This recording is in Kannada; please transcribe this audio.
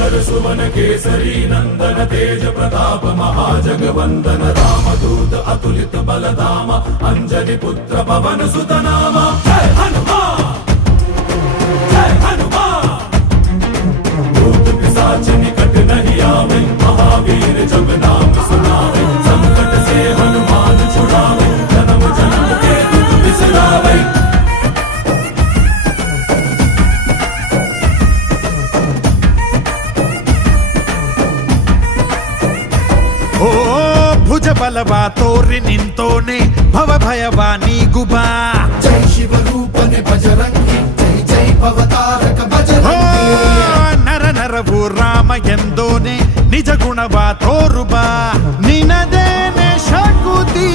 शङ्कर सुवन केसरी नन्दन तेज प्रताप महाजगवन्दन रामदूत अतुलित बलधाम अंजनी पुत्र पवन सुत नाम। जय हनुमान जय हनुमान। भूत पिशाच निकट नहीं आवे महावीर जब नाम सुनावे। संकट से हनुमान छुड़ावे जन्म जन्म के दुख बिसरावे। ಓ ಭುಜ ಬಲವ ತೋರಿ ನಿಂತೋನೆ ಭವ ಭಯವ ನೀಗುಬಾ। ಜೈ ಶಿವ ರೂಪನೆ ಬಜರಂಗಿ ಜೈ ಜೈ ಭವತಾರಕ ಬಜರಂಗಿ। ನರ ನರವು ರಾಮ ಎಂದೋನೆ ನಿಜ ಗುಣವ ತೋರುಬಾ। ನಿನದೇನೆ ಶಕುತಿ